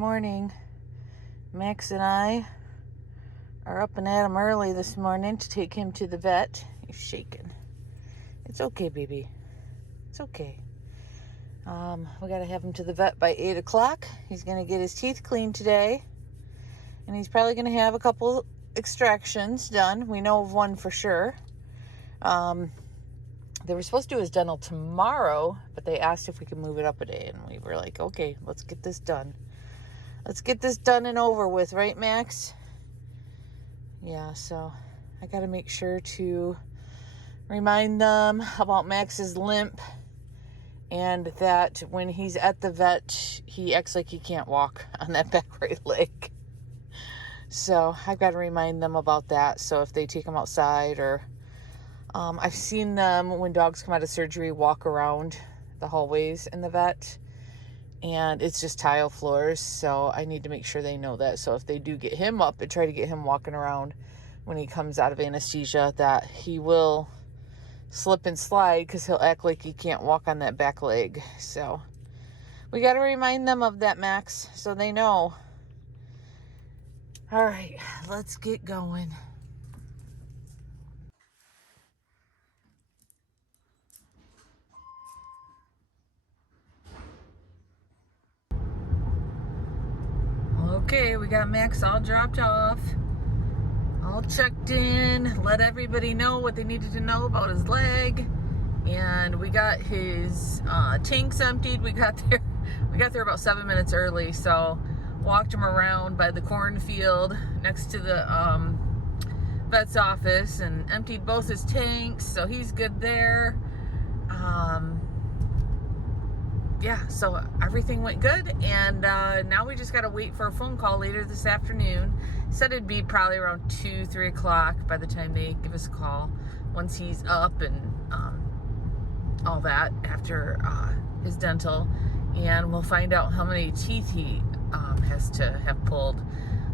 morning. Max and I are up and at him early this morning to take him to the vet. He's shaking. It's okay, baby. It's okay. We got to have him to the vet by 8 o'clock. He's going to get his teeth cleaned today. And he's probably going to have a couple extractions done. We know of one for sure. They were supposed to do his dental tomorrow, but they asked if we could move it up a day. And we were like, okay, let's get this done. Let's get this done and over with, right, Max? Yeah, so I got to make sure to remind them about Max's limp and that when he's at the vet, he acts like he can't walk on that back right leg. So I've got to remind them about that. So if they take him outside or I've seen them when dogs come out of surgery walk around the hallways in the vet. And it's just tile floors, so I need to make sure they know that. So if they do get him up and try to get him walking around when he comes out of anesthesia, that he will slip and slide because he'll act like he can't walk on that back leg. So we got to remind them of that, Max, so they know. All right, let's get going. Okay, we got Max all dropped off, all checked in, let everybody know what they needed to know about his leg, and we got his tanks emptied. We got there about 7 minutes early, so walked him around by the cornfield next to the vet's office and emptied both his tanks, so he's good there. Yeah, so everything went good, and now we just got to wait for a phone call later this afternoon. Said it'd be probably around 2-3 o'clock by the time they give us a call, once he's up and all that after his dental, and we'll find out how many teeth he has to have pulled.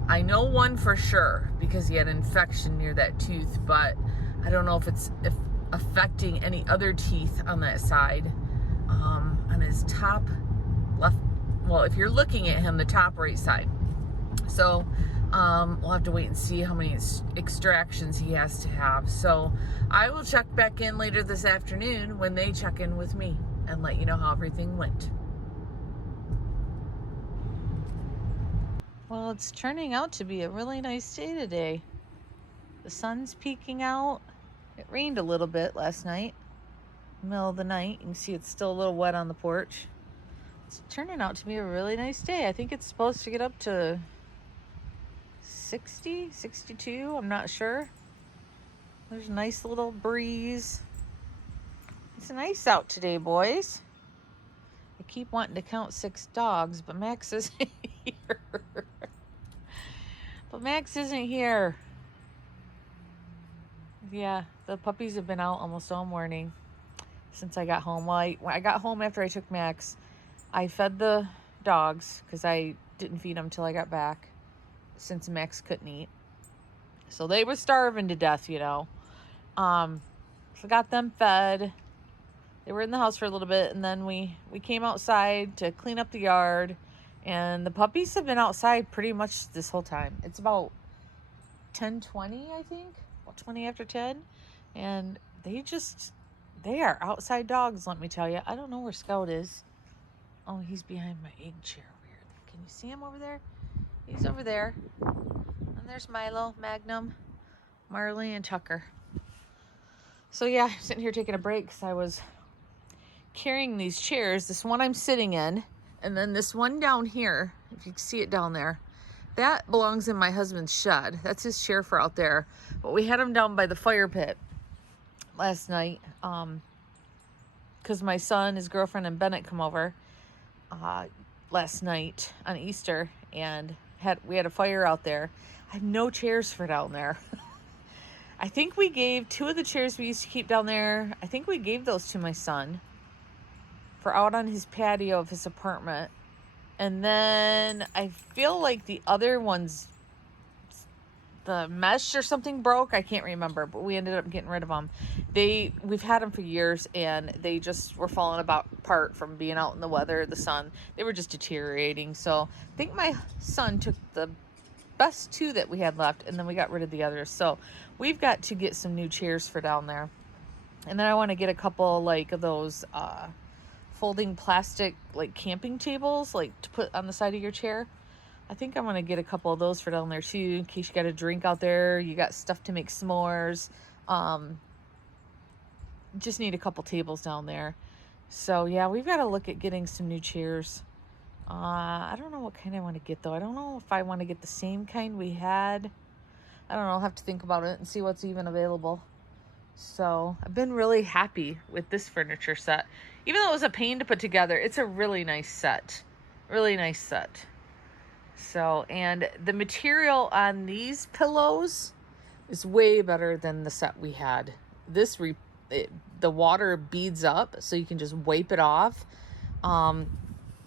I know one for sure because he had an infection near that tooth, but I don't know if it's affecting any other teeth on that side. On his top left, well, if you're looking at him, the top right side. So we'll have to wait and see how many extractions he has to have. So I will check back in later this afternoon when they check in with me and let you know how everything went. Well, it's turning out to be a really nice day today. The sun's peeking out. It rained a little bit last night. Middle of the night. You can see it's still a little wet on the porch. It's turning out to be a really nice day. I think it's supposed to get up to 60, 62. I'm not sure. There's a nice little breeze. It's nice out today, boys. I keep wanting to count 6 dogs, but Max isn't here. Yeah, the puppies have been out almost all morning since I got home. Well, I got home after I took Max. I fed the dogs because I didn't feed them till I got back since Max couldn't eat. So they were starving to death, you know. So got them fed. They were in the house for a little bit, and then we came outside to clean up the yard, and the puppies have been outside pretty much this whole time. It's about 10:20, I think. Well, 20 after 10, and they are outside dogs, let me tell you. I don't know where Scout is. Oh, he's behind my egg chair. Weird. Can you see him over there? He's over there. And there's Milo, Magnum, Marley, and Tucker. So yeah, I'm sitting here taking a break because I was carrying these chairs. This one I'm sitting in, and then this one down here, if you can see it down there, that belongs in my husband's shed. That's his chair for out there. But we had him down by the fire pit last night because my son, his girlfriend, and Bennett come over last night on Easter, and we had a fire out there. I had no chairs for down there. I think we gave 2 of the chairs we used to keep down there. I think we gave those to my son for out on his patio of his apartment. And then I feel like the other ones the mesh or something broke. I can't remember, but we ended up getting rid of them. We've had them for years, and they just were falling apart from being out in the weather, the sun. They were just deteriorating. So I think my son took the best 2 that we had left, and then we got rid of the others. So we've got to get some new chairs for down there. And then I want to get a couple like of those folding plastic like camping tables, like to put on the side of your chair. I think I'm going to get a couple of those for down there too, in case you got a drink out there, you got stuff to make s'mores. Just need a couple tables down there. So yeah, we've got to look at getting some new chairs. I don't know what kind I want to get though. I don't know if I want to get the same kind we had. I don't know. I'll have to think about it and see what's even available. So I've been really happy with this furniture set. Even though it was a pain to put together, it's a really nice set. Really nice set. So, and the material on these pillows is way better than the set we had. This, the water beads up, so you can just wipe it off.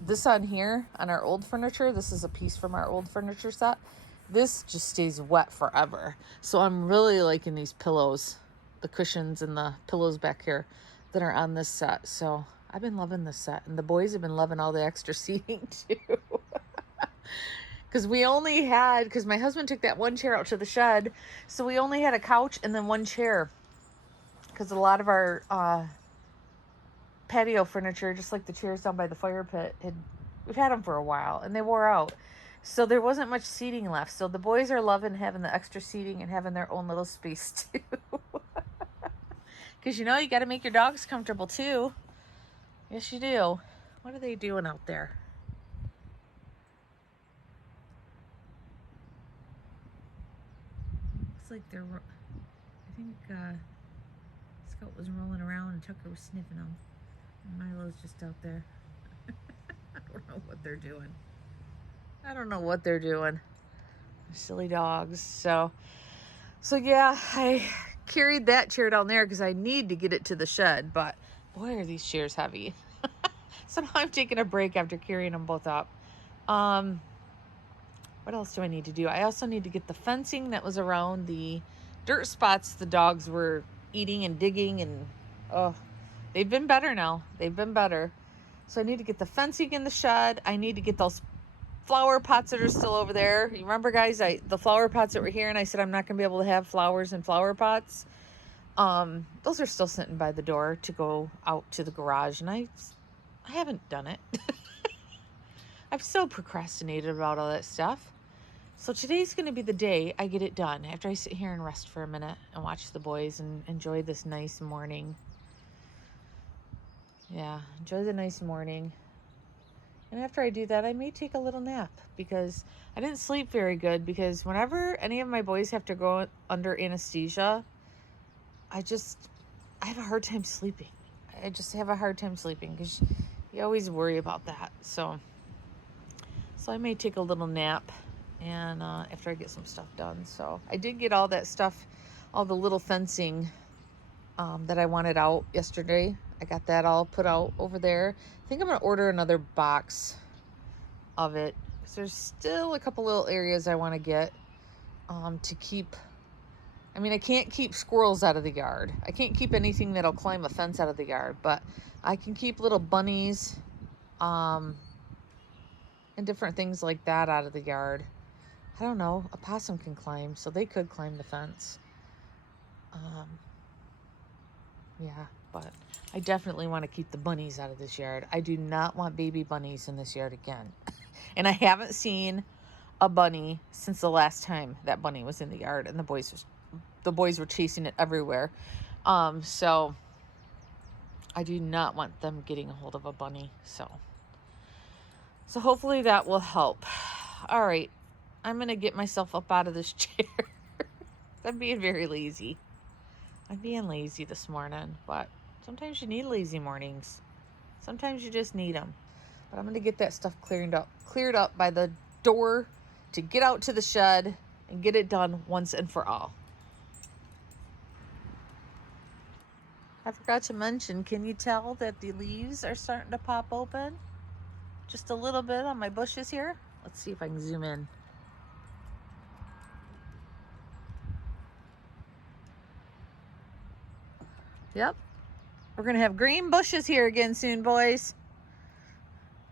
This on here, on our old furniture, this is a piece from our old furniture set. This just stays wet forever. So I'm really liking these pillows, the cushions and the pillows back here that are on this set. So I've been loving this set, and the boys have been loving all the extra seating too. Because my husband took that one chair out to the shed, so we only had a couch and then one chair. Because a lot of our patio furniture, just like the chairs down by the fire pit, we've had them for a while, and they wore out. So there wasn't much seating left. So the boys are loving having the extra seating and having their own little space too. Because you got to make your dogs comfortable too. Yes, you do. What are they doing out there? Like they're, I think Scout was rolling around and Tucker was sniffing them, and Milo's just out there. I don't know what they're doing. They're silly dogs. So yeah, I carried that chair down there because I need to get it to the shed, but boy, are these chairs heavy. So now I'm taking a break after carrying them both up. What else do I need to do? I also need to get the fencing that was around the dirt spots the dogs were eating and digging, and they've been better now. They've been better. So I need to get the fencing in the shed. I need to get those flower pots that are still over there. You remember, guys, the flower pots that were here, and I said I'm not going to be able to have flowers in flower pots. Those are still sitting by the door to go out to the garage, and I haven't done it. I've so procrastinated about all that stuff. So today's going to be the day I get it done, after I sit here and rest for a minute and watch the boys and enjoy this nice morning. Yeah, enjoy the nice morning. And after I do that, I may take a little nap, because I didn't sleep very good, because whenever any of my boys have to go under anesthesia, I have a hard time sleeping. I just have a hard time sleeping because you always worry about that. So I may take a little nap, and after I get some stuff done. So I did get all that stuff, all the little fencing that I wanted out yesterday. I got that all put out over there. I think I'm going to order another box of it, because there's still a couple little areas I want to get to keep. I mean, I can't keep squirrels out of the yard. I can't keep anything that'll climb a fence out of the yard, but I can keep little bunnies and different things like that out of the yard. I don't know. A possum can climb, so they could climb the fence. Yeah, but I definitely want to keep the bunnies out of this yard. I do not want baby bunnies in this yard again. And I haven't seen a bunny since the last time that bunny was in the yard, and the boys were chasing it everywhere. So I do not want them getting a hold of a bunny. So hopefully that will help. All right. I'm going to get myself up out of this chair. I'm being very lazy. I'm being lazy this morning, but sometimes you need lazy mornings. Sometimes you just need them. But I'm going to get that stuff cleared up by the door to get out to the shed and get it done once and for all. I forgot to mention, can you tell that the leaves are starting to pop open? Just a little bit on my bushes here. Let's see if I can zoom in. Yep. We're going to have green bushes here again soon, boys.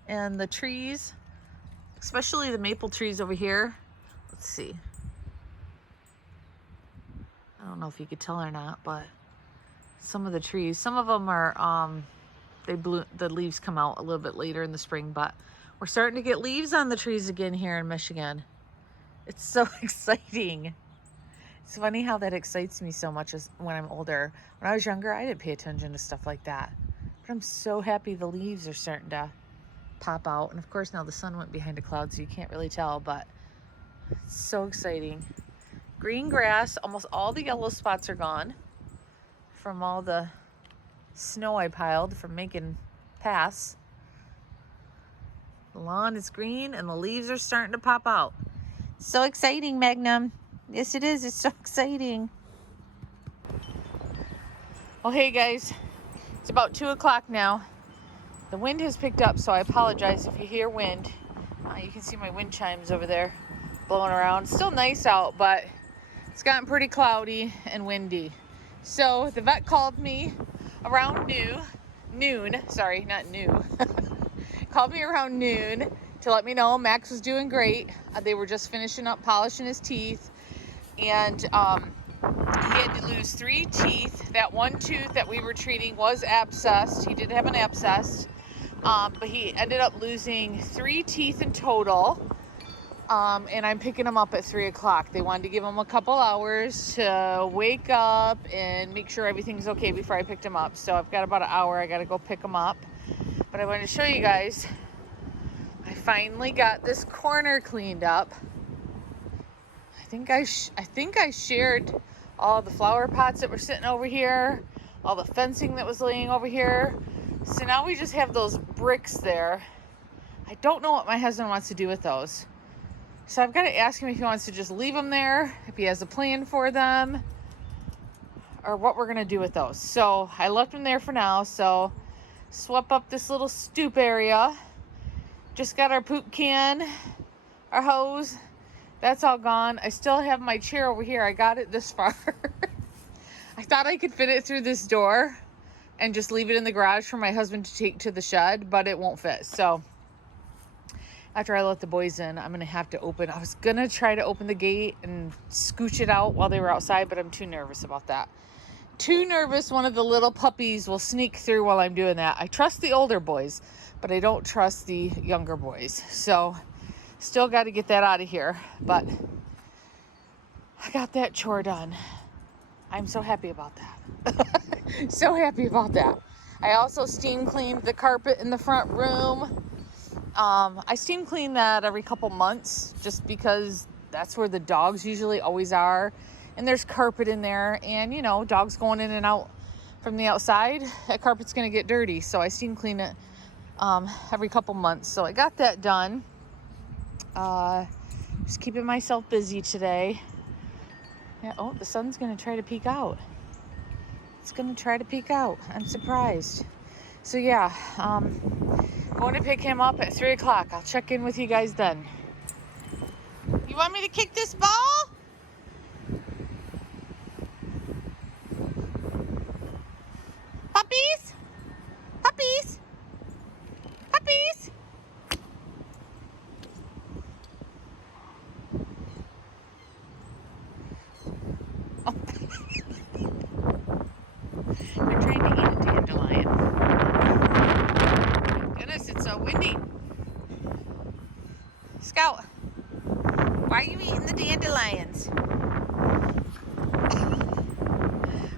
And the trees, especially the maple trees over here. Let's see. I don't know if you could tell or not, but some of the trees, some of them are, the leaves come out a little bit later in the spring, but we're starting to get leaves on the trees again here in Michigan. It's so exciting. It's funny how that excites me so much as when I'm older. When I was younger, I didn't pay attention to stuff like that. But I'm so happy the leaves are starting to pop out. And of course now the sun went behind a cloud, so you can't really tell, but it's so exciting. Green grass, almost all the yellow spots are gone from all the snow I piled from making paths. The lawn is green and the leaves are starting to pop out. So exciting, Magnum. Yes, it is. It's so exciting. Well, hey guys, it's about 2 o'clock now. The wind has picked up, so I apologize if you hear wind. You can see my wind chimes over there blowing around. It's still nice out, but it's gotten pretty cloudy and windy. So the vet called me around noon. Sorry, not new. Called me around noon to let me know Max was doing great. They were just finishing up polishing his teeth, and he had to lose 3 teeth. That one tooth that we were treating was abscessed. He did have an abscess, but he ended up losing 3 teeth in total. And I'm picking him up at 3 o'clock. They wanted to give him a couple hours to wake up and make sure everything's okay before I picked him up. So I've got about an hour. I got to go pick him up. But I wanted to show you guys, I finally got this corner cleaned up. I think I shared all the flower pots that were sitting over here, all the fencing that was laying over here. So now we just have those bricks there. I don't know what my husband wants to do with those. So I've got to ask him if he wants to just leave them there, if he has a plan for them, or what we're going to do with those. So I left them there for now. So swept up this little stoop area. Just got our poop can, our hose. That's all gone. I still have my chair over here. I got it this far. I thought I could fit it through this door and just leave it in the garage for my husband to take to the shed, but it won't fit. So after I let the boys in, I'm going to have to open. I was going to try to open the gate and scooch it out while they were outside, but I'm too nervous about that. Too nervous one of the little puppies will sneak through while I'm doing that. I trust the older boys, but I don't trust the younger boys. So still got to get that out of here, but I got that chore done. I'm so happy about that. So happy about that. I also steam cleaned the carpet in the front room. I steam clean that every couple months just because that's where the dogs usually always are. And there's carpet in there, and you know, dogs going in and out from the outside, that carpet's going to get dirty. So I steam clean it every couple months. So I got that done. Just keeping myself busy today. Yeah, oh, the sun's going to try to peek out. It's going to try to peek out. I'm surprised. So yeah, going to pick him up at 3 o'clock. I'll check in with you guys then. You want me to kick this ball? Puppies? Puppies? Puppies? Oh. They're trying to eat a dandelion. Goodness, it's so windy. Scout, why are you eating the dandelions?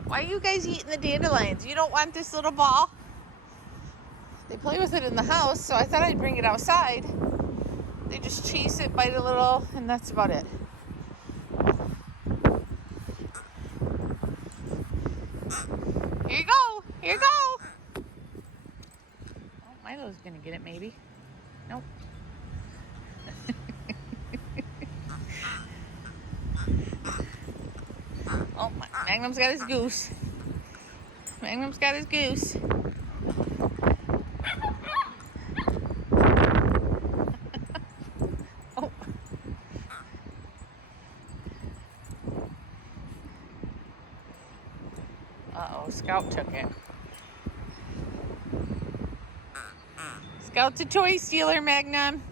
Why are you guys eating the dandelions? You don't want this little ball? They play with it in the house, so I thought I'd bring it outside. They just chase it, bite a little, and that's about it. Here you go. Here you go. Oh, Milo's going to get it maybe. Nope. Oh, Magnum's got his goose. Magnum's got his goose. Oh. Uh-oh, Scout took took it. Scout's a toy stealer, Magnum.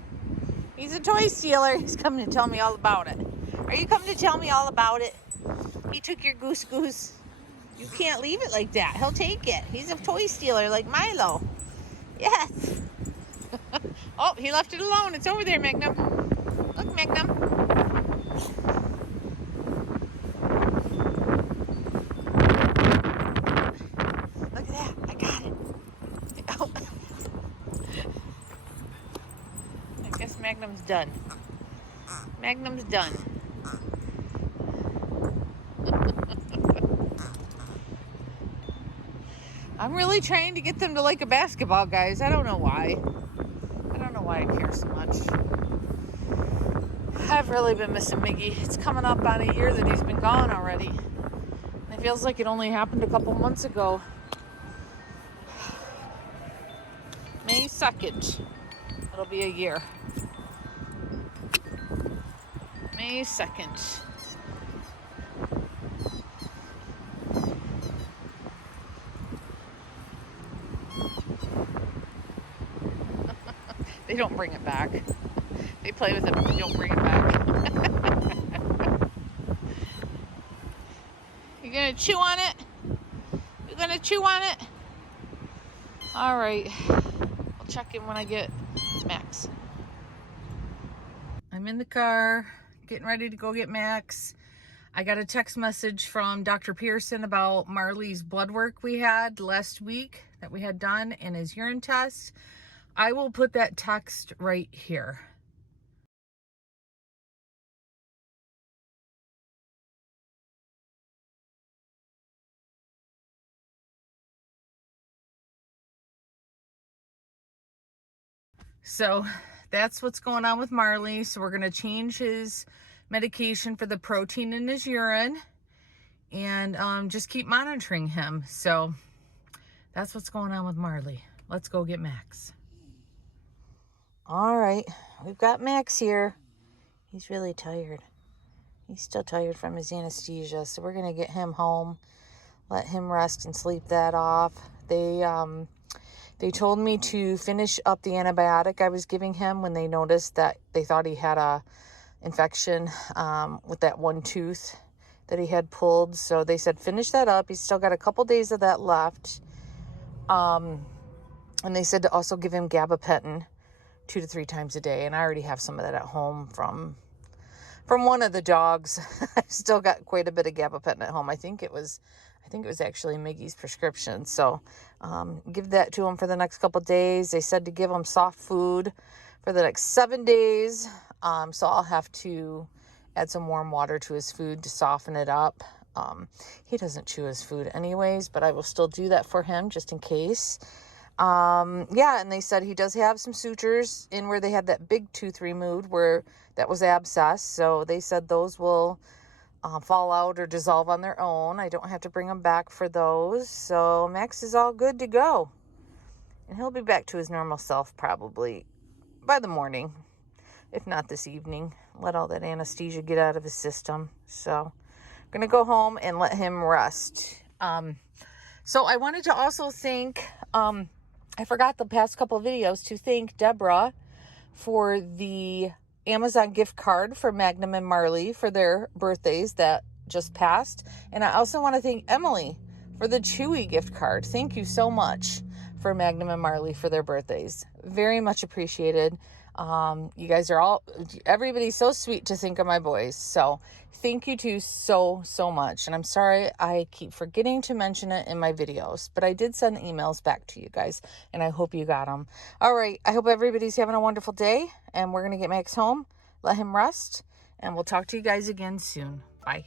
He's a toy stealer. He's coming to tell me all about it. Are you coming to tell me all about it? He took your goose. You can't leave it like that. He'll take it. He's a toy stealer like Milo. Yes. Oh, he left it alone. It's over there, Magnum. Look, Magnum. Look at that. I got it. Oh. I guess Magnum's done. Magnum's done. I'm really trying to get them to like a basketball, guys. I don't know why. I don't know why I care so much. I've really been missing Miggy. It's coming up on a year that he's been gone already. And it feels like it only happened a couple months ago. May 2nd. It'll be a year. May 2nd. They don't bring it back. They play with it, but they don't bring it back. You gonna chew on it? You gonna chew on it? All right. I'll check in when I get Max. I'm in the car, getting ready to go get Max. I got a text message from Dr. Pearson about Marley's blood work we had last week that we had done and his urine test. I will put that text right here. So that's what's going on with Marley. So we're going to change his medication for the protein in his urine and just keep monitoring him. So that's what's going on with Marley. Let's go get Max. All right, we've got Max here. He's really tired. He's still tired from his anesthesia, so we're gonna get him home, let him rest and sleep that off. They told me to finish up the antibiotic I was giving him when they noticed that they thought he had a infection with that one tooth that he had pulled. So they said finish that up. He's still got a couple days of that left. And they said to also give him gabapentin 2 to 3 times a day, and I already have some of that at home from one of the dogs. I've still got quite a bit of gabapentin at home. I think it was actually Miggy's prescription. So give that to him for the next couple days. They said to give him soft food for the next 7 days. So I'll have to add some warm water to his food to soften it up. He doesn't chew his food anyways, but I will still do that for him just in case. Yeah, and they said he does have some sutures in where they had that big tooth removed where that was abscess. So they said those will fall out or dissolve on their own. I don't have to bring them back for those. So Max is all good to go. And he'll be back to his normal self probably by the morning, if not this evening. Let all that anesthesia get out of his system. So I'm going to go home and let him rest. So I wanted to also thank... I forgot the past couple of videos to thank Deborah for the Amazon gift card for Magnum and Marley for their birthdays that just passed. And I also want to thank Emily for the Chewy gift card. Thank you so much for Magnum and Marley for their birthdays. Very much appreciated. You guys are everybody's so sweet to think of my boys. So thank you two so much. And I'm sorry I keep forgetting to mention it in my videos, but I did send emails back to you guys and I hope you got them. All right. I hope everybody's having a wonderful day and we're going to get Max home, let him rest, and we'll talk to you guys again soon. Bye.